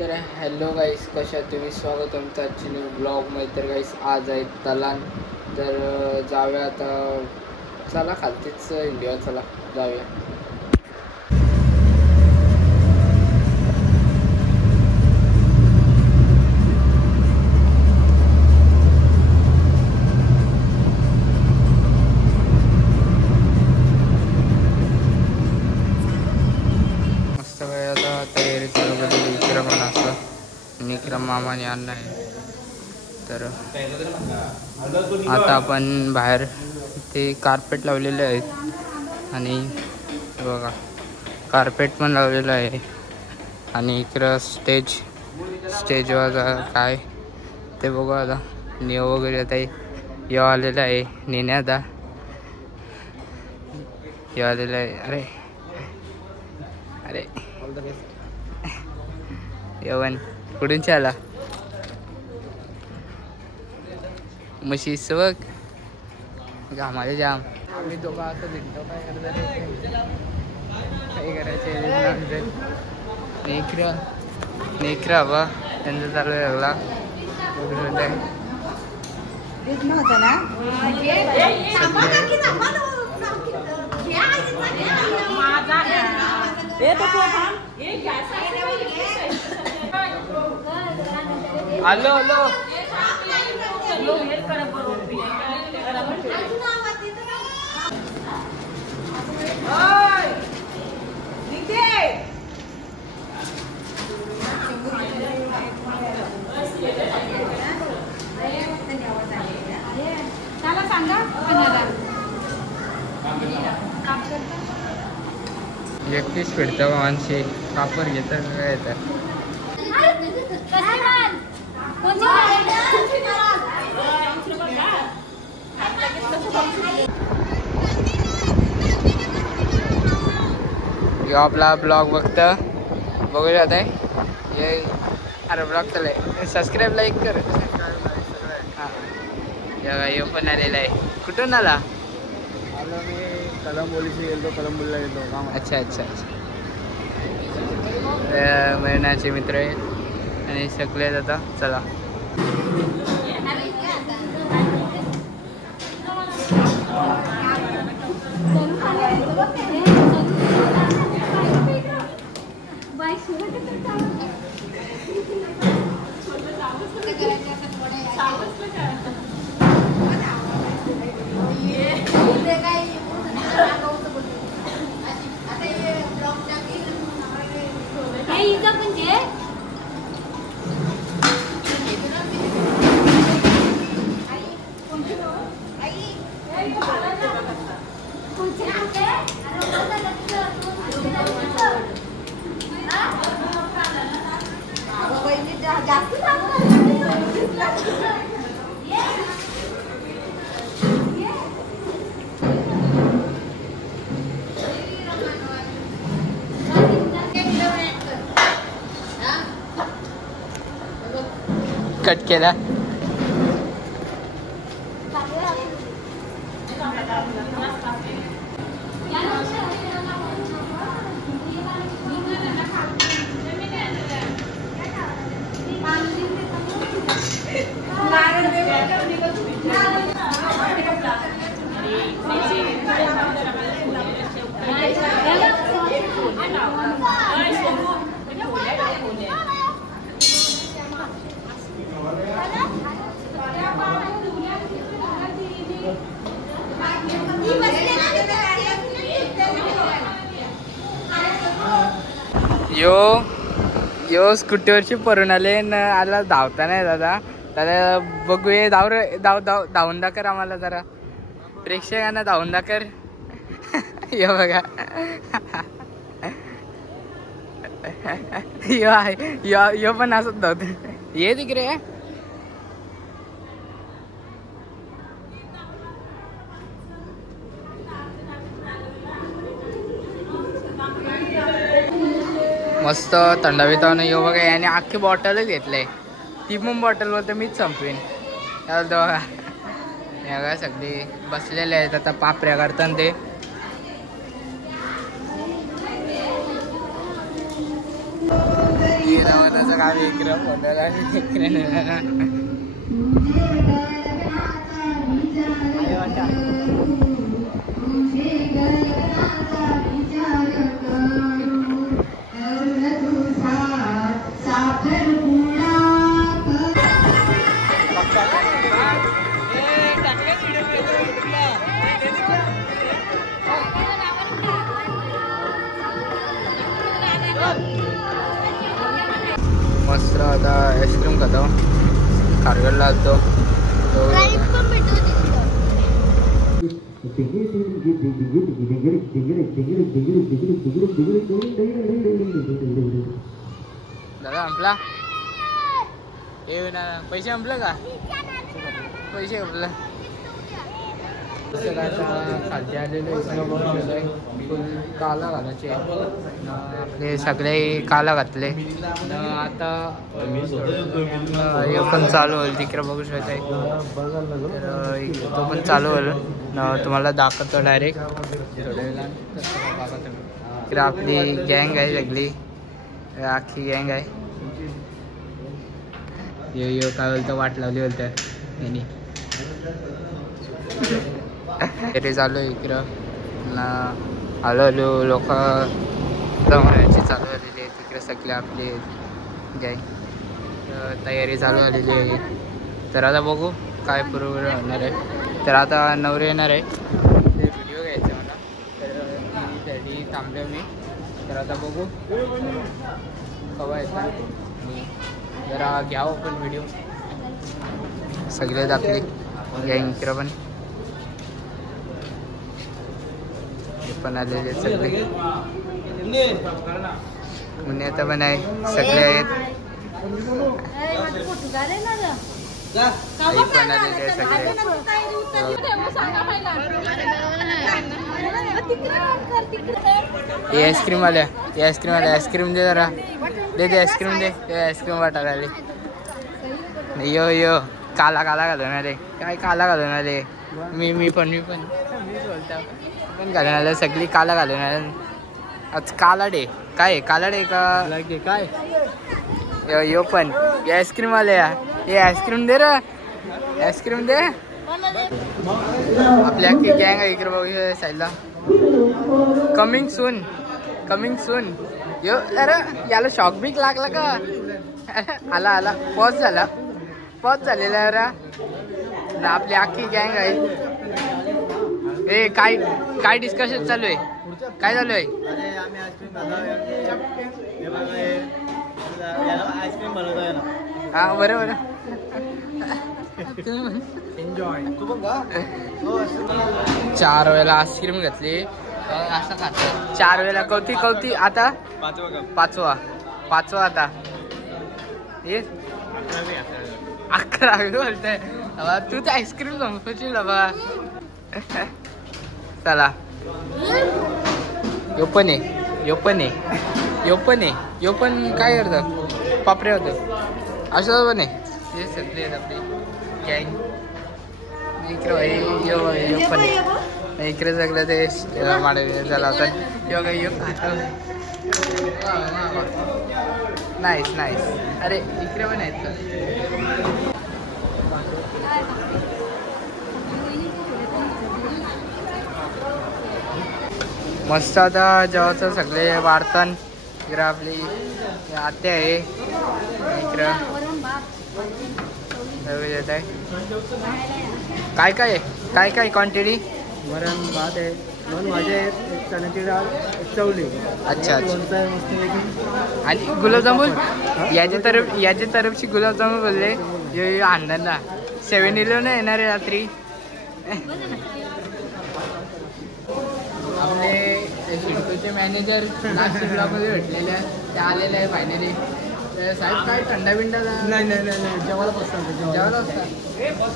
तर हॅलो गाईस, कशा तुम्ही? स्वागत तुमचं आजच्या न्यू ब्लॉगमध्ये. तर गाईस आज आहे तलान. तर जाऊया आता. चला खालतीच इंडिया, चला जाऊया. मस्त काय आता तयारी चालू केली. विक्रम असं विक्रम मामाने आणलं आहे. तर आता आपण बाहेर ते कार्पेट लावलेले आहेत आणि बघा कार्पेट पण लावलेलं आहे. आणि इकडं स्टेजवर काय ते बघू. आता नियो वगैरे आता यो आलेला आहे. नेणे आता यो आलेला आहे. अरे अरे यवन कुठून आला? म्हशी बघ घामाले जाम. आम्ही दोघं असं भिंतो काय करायचे. नेकरा बा त्यांचं चालू आहे लागला हॅलो हॅलो एकटीच फिरतं माणसे कापर घेतात काय येतात. आपला ब्लॉग बघतं बघू जात आहे. अरे ब्लॉग चालय. सबस्क्राईब लाईक कर. हां यो पण आलेला आहे. कुठून आला? मी कलंबोलीशी गेलो. कलंबोलीला गेलो. अच्छा अच्छा अच्छा. महिन्याचे मित्र आहेत आणि सगळे आता चला. कट केला. यो स्कूटीवरची परून आले न आला धावता नाही दादा. दादा बघूया धावून दाखर आम्हाला जरा. प्रेक्षकांना धावून दाखर. यो बघा यो पण असंच धावत. ये तिकडे मस्त थंड पितावनं. यो बघा याने अख्खी बॉटलच घेतलंय. ती पण बॉटलवर तर मीच संपवीन. बघा सगळे बसलेले आहेत आता पापऱ्या करताना ते. नावाचा काय विक्रम कोणाला विक्रम मस्त आता आईस्क्रीम खातो खारगडला असतो दादा संपला पैसे संपले का पैसे संपले खालचे आलेले काला घालायचे आपले सगळे काला घातले आता हे पण चालू होईल तिकडे बघू शकता तो पण चालू होईल तुम्हाला दाखवतो डायरेक्ट थोड्या वेळानं इकडे आपली गँग आहे सगळी अख्खी गँग आहे यो काय बोलतं वाट लावली बोलतं यांनी तरी चालू इकडं ना हळूहळू लोक जमवायची चालू झालेली आहे तिकडे सगळे आपले गँग तयारी चालू झालेली आहे तर आता बघू काय बरोबर होणार आहे तर आता नवरे येणार आहे ते व्हिडिओ घ्यायचा मला तर त्यासाठी थांबलो मी तर आता बघू कवा येतात जरा घ्यावं पण व्हिडिओ सगळेच आपले गँग इकडं पण आलेले सगळे पुण्यात पण आहे सगळे आहेत आई पण आलेले आहे सगळे आईस्क्रीम आल्या आईस्क्रीम दे जरा दे आईस्क्रीम दे आईस्क्रीम वाटायला आले यो काला घालून आले काय काला घालून आले मी पण बोलता पण घालून आलं सगळी काला घालून आलं आज काला डे काय काला डे का काय यो पण आईस्क्रीम आले हे आईस्क्रीम दे रे आईस्क्रीम दे आपल्या अख्खी गँग आहे इकडे बघू साईडला कमिंग सून यो अरे याला शॉक बिक लागला का आला पॉज झालेला अरे आपली अख्खी गँग आहे ए काय डिस्कशन चालू आहे काय चालू आहे हा बरोबर चार वेळेला आईस्क्रीम घेतली असं खात 4 वेळेला कवती आता पाचवा आता ये 11वी बोलतोय तू तर आईस्क्रीम संपवशील बाबा चला यो पण काय करतं पापरे होतं असं पण आहे हे सगळे आपली गँग इकडे यो पण इकडे सगळं ते माडे झाला होता यो नाईस अरे इकडे पण आहेत का मस्त आता जेवायचं सगळे वाढतान इकडं आपली आत्या आहे इकडं येत आहे काय क्वांटिटी वरण भात आहे 2 भाज्या आहेत चण्याची डाळ चवली अच्छा आणि गुलाबजामुन याच्या तर्फची गुलाबजामुन बोलले यो आणणार ना 7-Eleven येणार आहे रात्री आपले शिडकोचे मॅनेजर नाशिक ब्लॉकमध्ये भेटलेले ते आलेले आहे फायनली साहेब काय थंडा बिंडा नाही जेवायला बसतात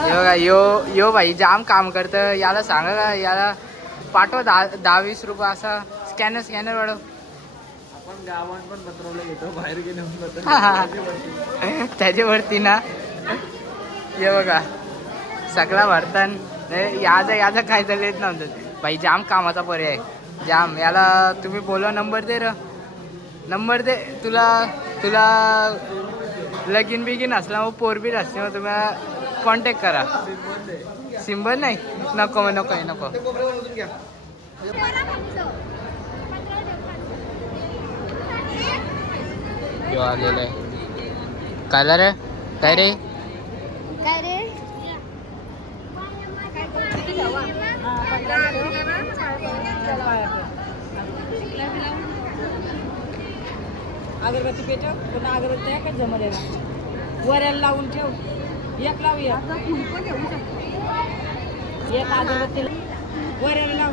बघा यो भाई जाम काम करतं याला सांगा का याला पाठवा 10-20 रुपये असा स्कॅनर वाढव आपण गावात पण पत्रवलं घेतो बाहेर गेलो त्याच्यावरती ना हे बघा सगळा भरतान याचा काय झालं येत नव्हतं भाई जाम कामाचा पर्याय जाम याला तुम्ही बोलवा नंबर दे तुला लगीन बिगीन असला मग पोर बीर असते मग तुम्ही कॉन्टॅक्ट करा. सिंबल नाही नको नको नको. आलेलं आहे काला रे काय रे काय रे अगरबत्ती पेटव पुन्हा अगरबत्ती आहे का जमलेला वऱ्याला लावून ठेव. एक लावूया एक अगरबत्ती वऱ्याला लाव.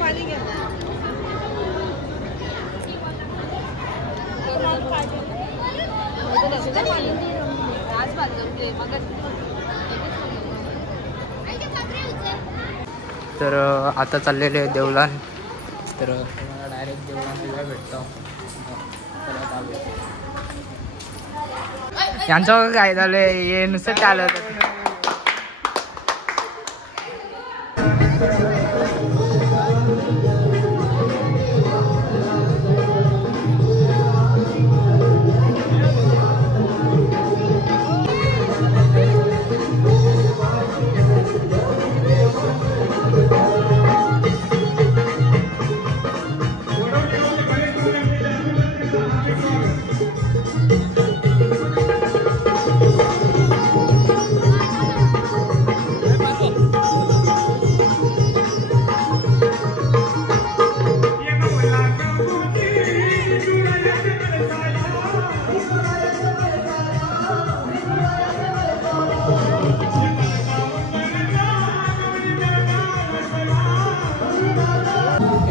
पाणी घ्या. तर आता चाललेले आहे देवलान. तर तुम्हाला डायरेक्ट देवलान भेटतो. यांचं काय झालंय हे नुसतं चालत.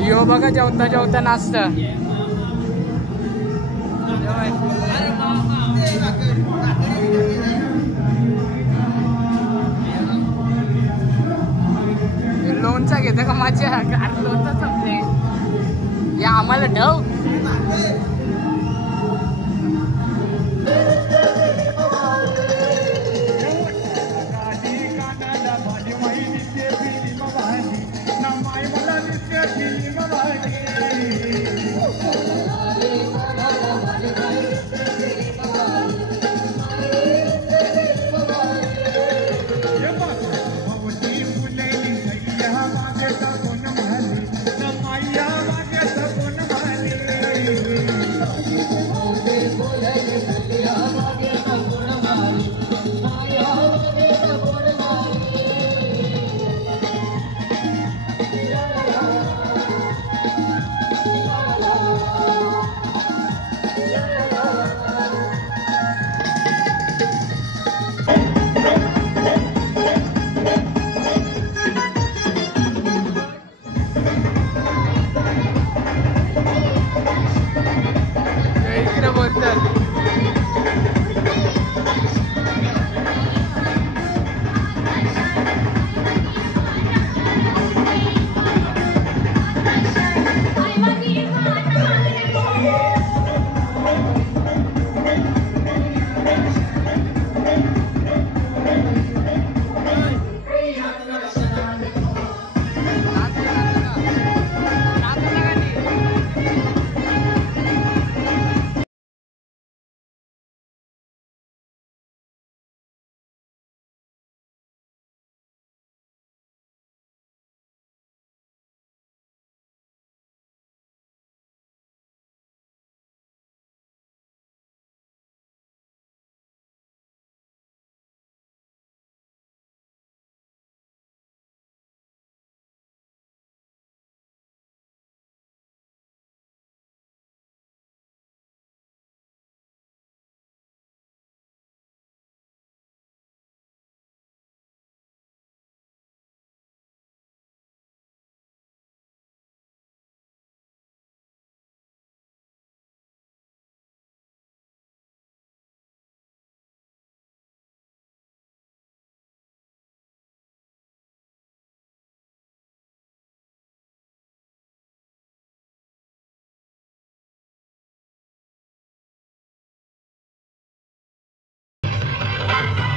यो बघा जेवता जेवता नाचत. लोणचा घेतं का माझ्या लोणचा संपले या आम्हाला ठेव.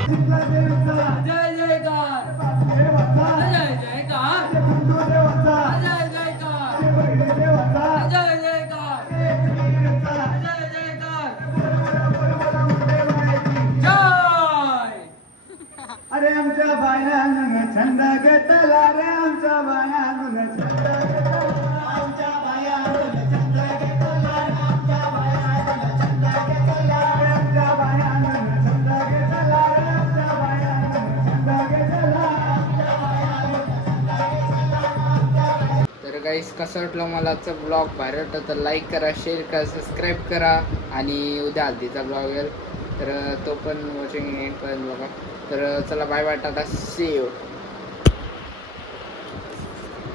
जय जयकार जय जयकार जय जयकार जय जयकार जय जयकार जय. अरे आमच्या बायानं छंद घेतला रे आमच्या बायानं छंद घेतला आमच्या बायानं छंद घेतला आमच्या बायानं छंद घेतला आमच्या बायानं छंद घेतला आमच्या बायानं छंद घेतला. तर गाईस कसं वाटलं मला आजचा ब्लॉग भारी वाटलं तर लाईक करा, शेअर करा, सबस्क्राईब करा आणि उद्या हल्दीचा ब्लॉग येईल तर तो पण वॉचिंग एंड पर्यंत बघा. तर चला bye bye, tata, see you.